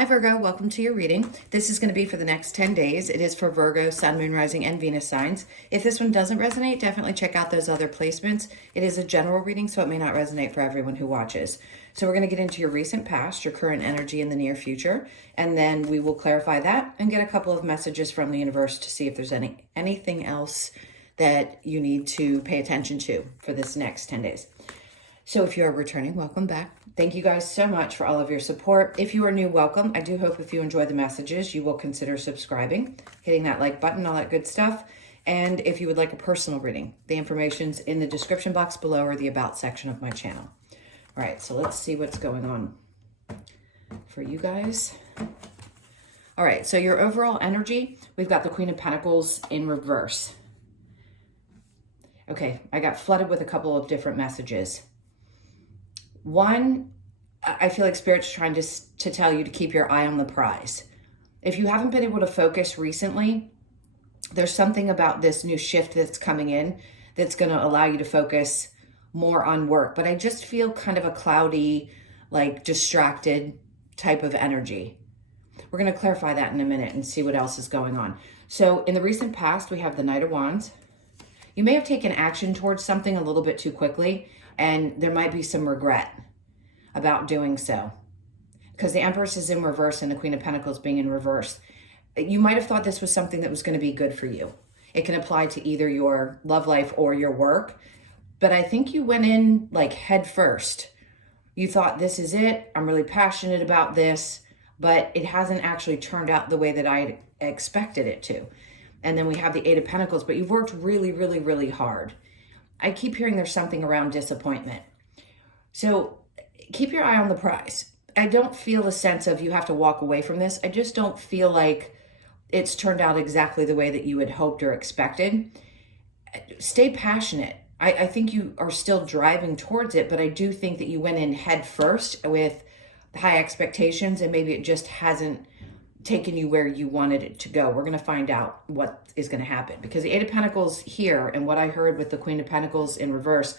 Hi Virgo, welcome to your reading. This is going to be for the next 10 days. It is for Virgo, Sun, Moon, Rising, and Venus signs. If this one doesn't resonate, definitely check out those other placements. It is a general reading, so it may not resonate for everyone who watches. So we're going to get into your recent past, your current energy in the near future, and then we will clarify that and get a couple of messages from the universe to see if there's anything else that you need to pay attention to for this next 10 days. So if you're returning, welcome back. Thank you guys so much for all of your support. If you are new, welcome. I do hope if you enjoy the messages, you will consider subscribing, hitting that like button, all that good stuff. And if you would like a personal reading, the information's in the description box below or the about section of my channel. All right, so let's see what's going on for you guys. All right, so your overall energy, we've got the Queen of Pentacles in reverse. Okay, I got flooded with a couple of different messages. One, I feel like Spirit's trying to tell you to keep your eye on the prize. If you haven't been able to focus recently, there's something about this new shift that's coming in that's going to allow you to focus more on work. But I just feel kind of a cloudy, like distracted type of energy. We're going to clarify that in a minute and see what else is going on. So in the recent past, we have the Knight of Wands. You may have taken action towards something a little bit too quickly, and there might be some regret about doing so. Because the Empress is in reverse and the Queen of Pentacles being in reverse. You might have thought this was something that was going to be good for you. It can apply to either your love life or your work. But I think you went in like head first. You thought, this is it. I'm really passionate about this. But it hasn't actually turned out the way that I expected it to. And then we have the Eight of Pentacles. But you've worked really, really, really hard. I keep hearing there's something around disappointment. So keep your eye on the prize. I don't feel a sense of you have to walk away from this. I just don't feel like it's turned out exactly the way that you had hoped or expected. Stay passionate. I think you are still driving towards it, but I do think that you went in head first with high expectations and maybe it just hasn't taken you where you wanted it to go. We're going to find out what is going to happen because the Eight of Pentacles here and what I heard with the Queen of Pentacles in reverse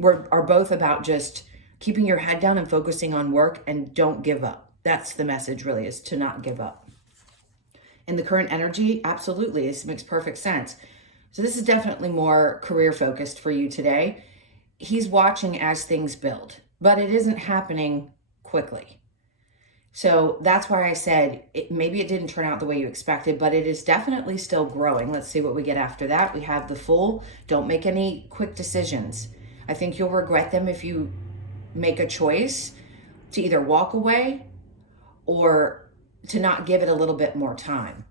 are both about just keeping your head down and focusing on work and don't give up. That's the message really, is to not give up. In the current energy, absolutely, this makes perfect sense. So this is definitely more career focused for you today. He's watching as things build, but it isn't happening quickly. So that's why I said maybe it didn't turn out the way you expected, but it is definitely still growing. Let's see what we get after that. We have the Fool. Don't make any quick decisions. I think you'll regret them if you make a choice to either walk away or to not give it a little bit more time.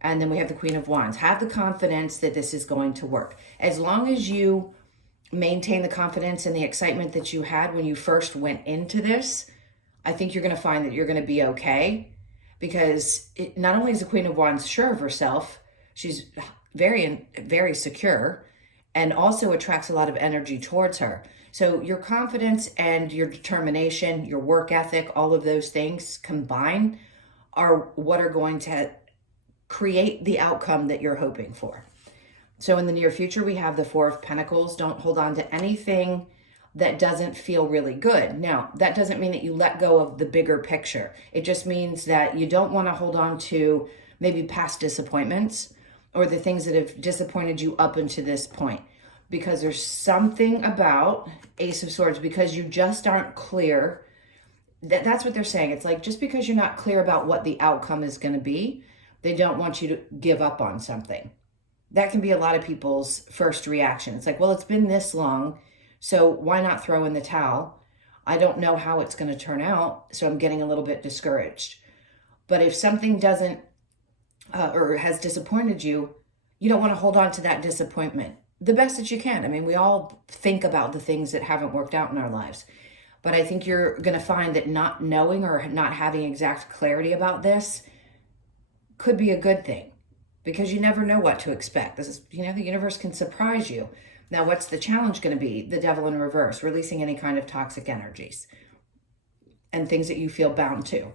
And then we have the Queen of Wands. Have the confidence that this is going to work. As long as you maintain the confidence and the excitement that you had when you first went into this, I think you're going to find that you're going to be okay, because not only is the Queen of Wands sure of herself, she's very, very secure and also attracts a lot of energy towards her. So your confidence and your determination, your work ethic, all of those things combined are what are going to create the outcome that you're hoping for. So in the near future, we have the Four of Pentacles. Don't hold on to anything that doesn't feel really good. Now, that doesn't mean that you let go of the bigger picture. It just means that you don't want to hold on to maybe past disappointments or the things that have disappointed you up until this point. Because there's something about Ace of Swords, because you just aren't clear. That's what they're saying. It's like, just because you're not clear about what the outcome is going to be, they don't want you to give up on something. That can be a lot of people's first reaction. It's like, well, it's been this long, so why not throw in the towel? I don't know how it's going to turn out, so I'm getting a little bit discouraged. But if something doesn't or has disappointed you, you don't want to hold on to that disappointment the best that you can. I mean, we all think about the things that haven't worked out in our lives. But I think you're going to find that not knowing or not having exact clarity about this could be a good thing, because you never know what to expect. This is, the universe can surprise you. Now, what's the challenge going to be? The Devil in reverse, releasing any kind of toxic energies and things that you feel bound to.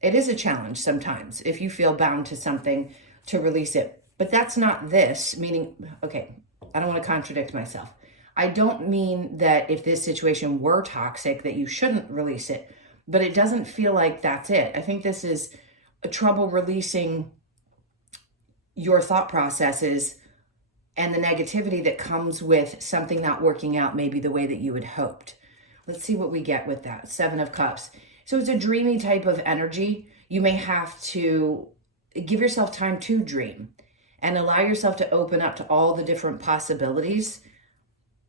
It is a challenge sometimes if you feel bound to something to release it. But that's not this, meaning, okay, I don't want to contradict myself. I don't mean that if this situation were toxic that you shouldn't release it. but it doesn't feel like that's it. I think this is a trouble releasing your thought processes and the negativity that comes with something not working out maybe the way that you had hoped. Let's see what we get with that. 7 of Cups. So it's a dreamy type of energy. You may have to give yourself time to dream and allow yourself to open up to all the different possibilities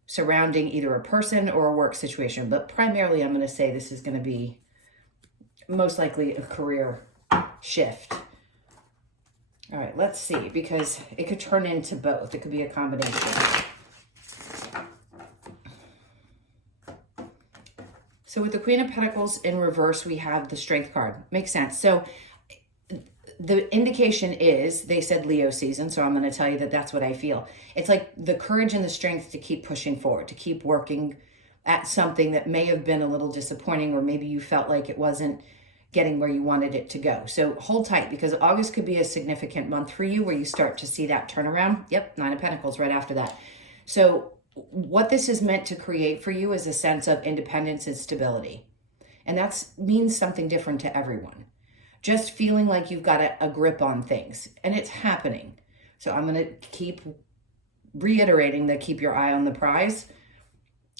surrounding either a person or a work situation. But primarily, I'm going to say this is going to be most likely a career shift. All right, let's see, because it could turn into both. It could be a combination. So with the Queen of Pentacles in reverse, we have the Strength card. Makes sense. So the indication is, they said Leo season, so I'm going to tell you that that's what I feel. It's like the courage and the strength to keep pushing forward, to keep working at something that may have been a little disappointing, or maybe you felt like it wasn't getting where you wanted it to go. So hold tight, because August could be a significant month for you where you start to see that turnaround. Yep, 9 of Pentacles right after that. So what this is meant to create for you is a sense of independence and stability. And that means something different to everyone. Just feeling like you've got a grip on things, and it's happening. So I'm going to keep reiterating that keep your eye on the prize.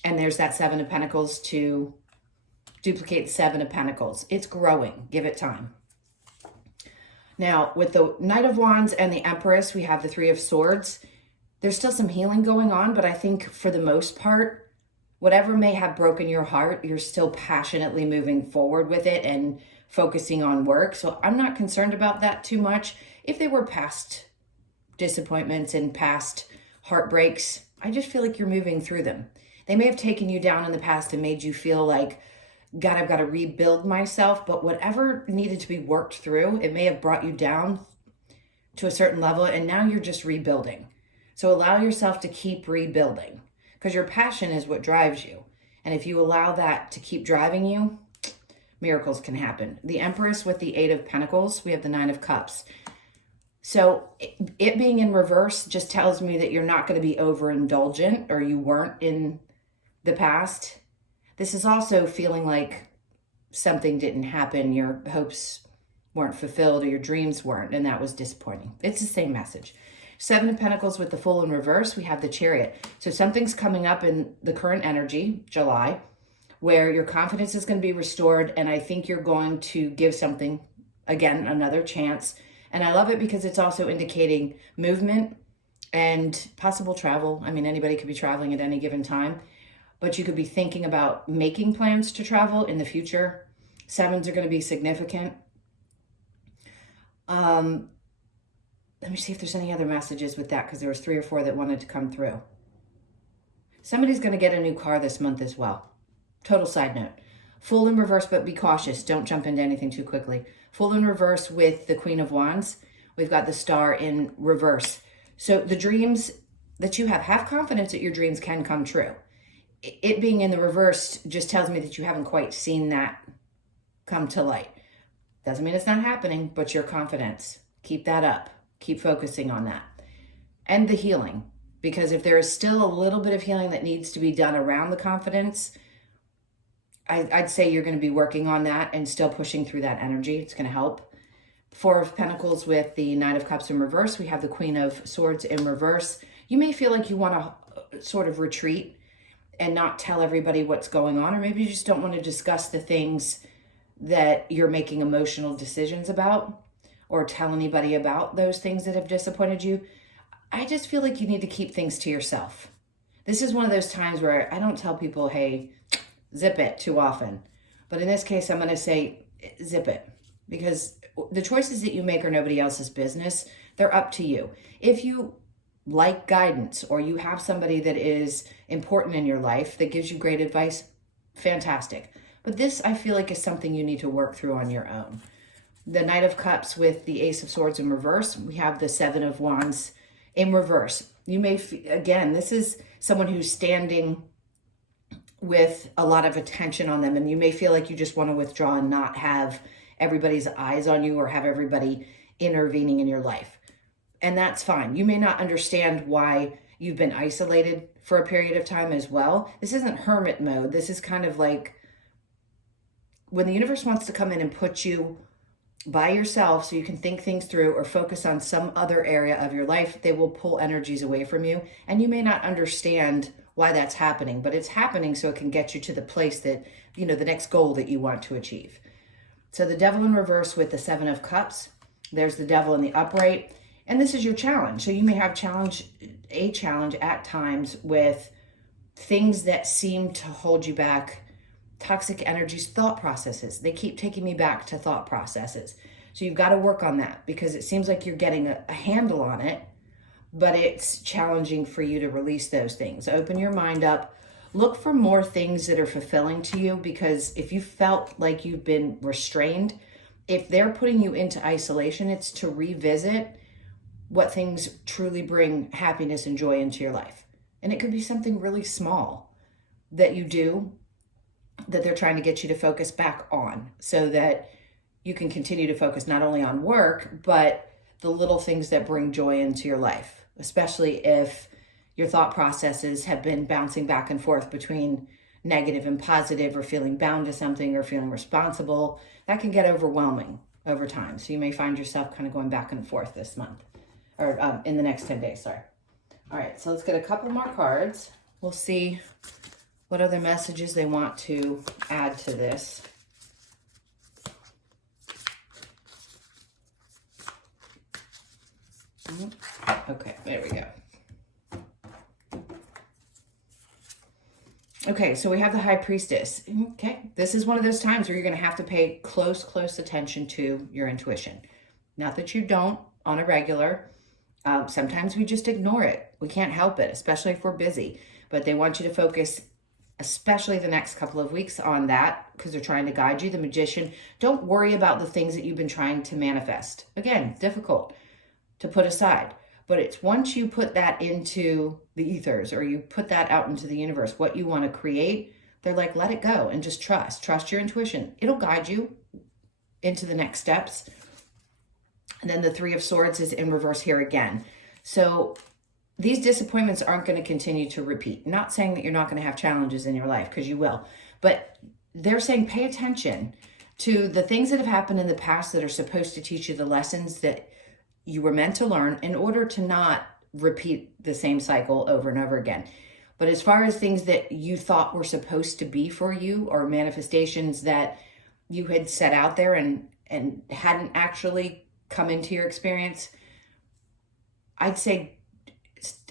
And there's that 7 of Pentacles to duplicate 7 of Pentacles. It's growing. Give it time. Now, with the Knight of Wands and the Empress, we have the 3 of Swords. There's still some healing going on, but I think for the most part, whatever may have broken your heart, you're still passionately moving forward with it and focusing on work. So I'm not concerned about that too much. If they were past disappointments and past heartbreaks, I just feel like you're moving through them. They may have taken you down in the past and made you feel like, God, I've got to rebuild myself. But whatever needed to be worked through, it may have brought you down to a certain level, and now you're just rebuilding. So allow yourself to keep rebuilding, because your passion is what drives you. And if you allow that to keep driving you, miracles can happen. The Empress with the 8 of Pentacles, we have the 9 of Cups. So it being in reverse just tells me that you're not going to be overindulgent, or you weren't in the past. This is also feeling like something didn't happen, your hopes weren't fulfilled, or your dreams weren't, and that was disappointing. It's the same message. 7 of Pentacles with the Fool in reverse, we have the Chariot. So something's coming up in the current energy, July, where your confidence is going to be restored, and I think you're going to give something, again, another chance. And I love it because it's also indicating movement and possible travel. I mean, anybody could be traveling at any given time, but you could be thinking about making plans to travel in the future. 7s are going to be significant. Let me see if there's any other messages with that, because there was 3 or 4 that wanted to come through. Somebody's going to get a new car this month as well. Total side note. Fool in reverse, but be cautious. Don't jump into anything too quickly. Fool in reverse with the Queen of Wands. We've got the Star in reverse. So the dreams that you have confidence that your dreams can come true. It being in the reverse just tells me that you haven't quite seen that come to light. Doesn't mean it's not happening, but your confidence. Keep that up. Keep focusing on that. And the healing. Because if there is still a little bit of healing that needs to be done around the confidence, I'd say you're going to be working on that and still pushing through that energy. It's going to help. 4 of Pentacles with the 9 of Cups in reverse. We have the Queen of Swords in reverse. You may feel like you want to sort of retreat and not tell everybody what's going on, or maybe you just don't want to discuss the things that you're making emotional decisions about, or tell anybody about those things that have disappointed you. I just feel like you need to keep things to yourself. This is one of those times where I don't tell people, hey, zip it too often. But in this case, I'm going to say zip it, because the choices that you make are nobody else's business. They're up to you. If you like guidance, or you have somebody that is important in your life that gives you great advice, fantastic. But this, I feel like, is something you need to work through on your own. The Knight of Cups with the Ace of Swords in reverse. We have the 7 of Wands in reverse. You may, again, this is someone who's standing with a lot of attention on them, and you may feel like you just want to withdraw and not have everybody's eyes on you, or have everybody intervening in your life. And that's fine. You may not understand why you've been isolated for a period of time as well. This isn't hermit mode. This is kind of like when the universe wants to come in and put you by yourself so you can think things through or focus on some other area of your life, they will pull energies away from you. And you may not understand why that's happening, but it's happening so it can get you to the place that, the next goal that you want to achieve. So the devil in reverse with the 7 of Cups, there's the devil in the upright, and this is your challenge. So you may have a challenge at times with things that seem to hold you back. Toxic energies, thought processes. They keep taking me back to thought processes. So you've got to work on that because it seems like you're getting a handle on it, but it's challenging for you to release those things. Open your mind up. Look for more things that are fulfilling to you, because if you felt like you've been restrained, if they're putting you into isolation, it's to revisit what things truly bring happiness and joy into your life. And it could be something really small that you do that they're trying to get you to focus back on so that you can continue to focus not only on work, but the little things that bring joy into your life, especially if your thought processes have been bouncing back and forth between negative and positive, or feeling bound to something, or feeling responsible. That can get overwhelming over time. So you may find yourself kind of going back and forth this month, or in the next 10 days, sorry. All right, so let's get a couple more cards. We'll see what other messages they want to add to this. Okay, there we go. Okay, so we have the High Priestess. Okay, this is one of those times where you're going to have to pay close attention to your intuition. Not that you don't on a regular. Sometimes we just ignore it. We can't help it, especially if we're busy. But they want you to focus, especially the next couple of weeks, on that, because they're trying to guide you. The Magician. Don't worry about the things that you've been trying to manifest. Again, difficult to put aside. But it's once you put that into the ethers, or you put that out into the universe, what you want to create, they're like, let it go and just trust. Trust your intuition. It'll guide you into the next steps. And then the 3 of Swords is in reverse here again. So these disappointments aren't going to continue to repeat. Not saying that you're not going to have challenges in your life, because you will. But they're saying pay attention to the things that have happened in the past that are supposed to teach you the lessons that you were meant to learn in order to not repeat the same cycle over and over again. But as far as things that you thought were supposed to be for you, or manifestations that you had set out there and hadn't actually come into your experience, I'd say,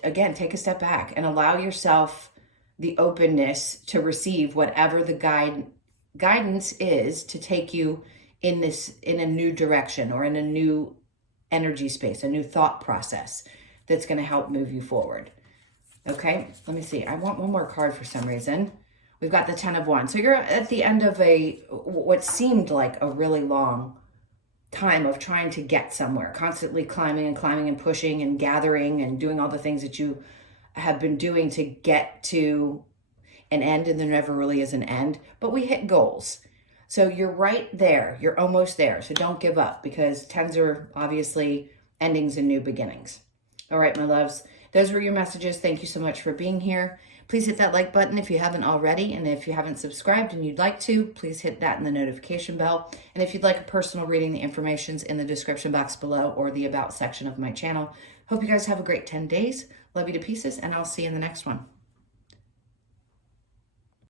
again, take a step back and allow yourself the openness to receive whatever the guidance is to take you in a new direction, or in a new energy space, a new thought process that's going to help move you forward. Okay, let me see. I want one more card for some reason. We've got the 10 of Wands. So you're at the end of what seemed like a really long time of trying to get somewhere, constantly climbing and pushing and gathering and doing all the things that you have been doing to get to an end, and there never really is an end. But we hit goals. So you're right there. You're almost there. So don't give up, because 10s are obviously endings and new beginnings. All right, my loves. Those were your messages. Thank you so much for being here. Please hit that like button if you haven't already. And if you haven't subscribed and you'd like to, please hit that in the notification bell. And if you'd like a personal reading, the information's in the description box below, or the About section of my channel. Hope you guys have a great 10 days. Love you to pieces, and I'll see you in the next one.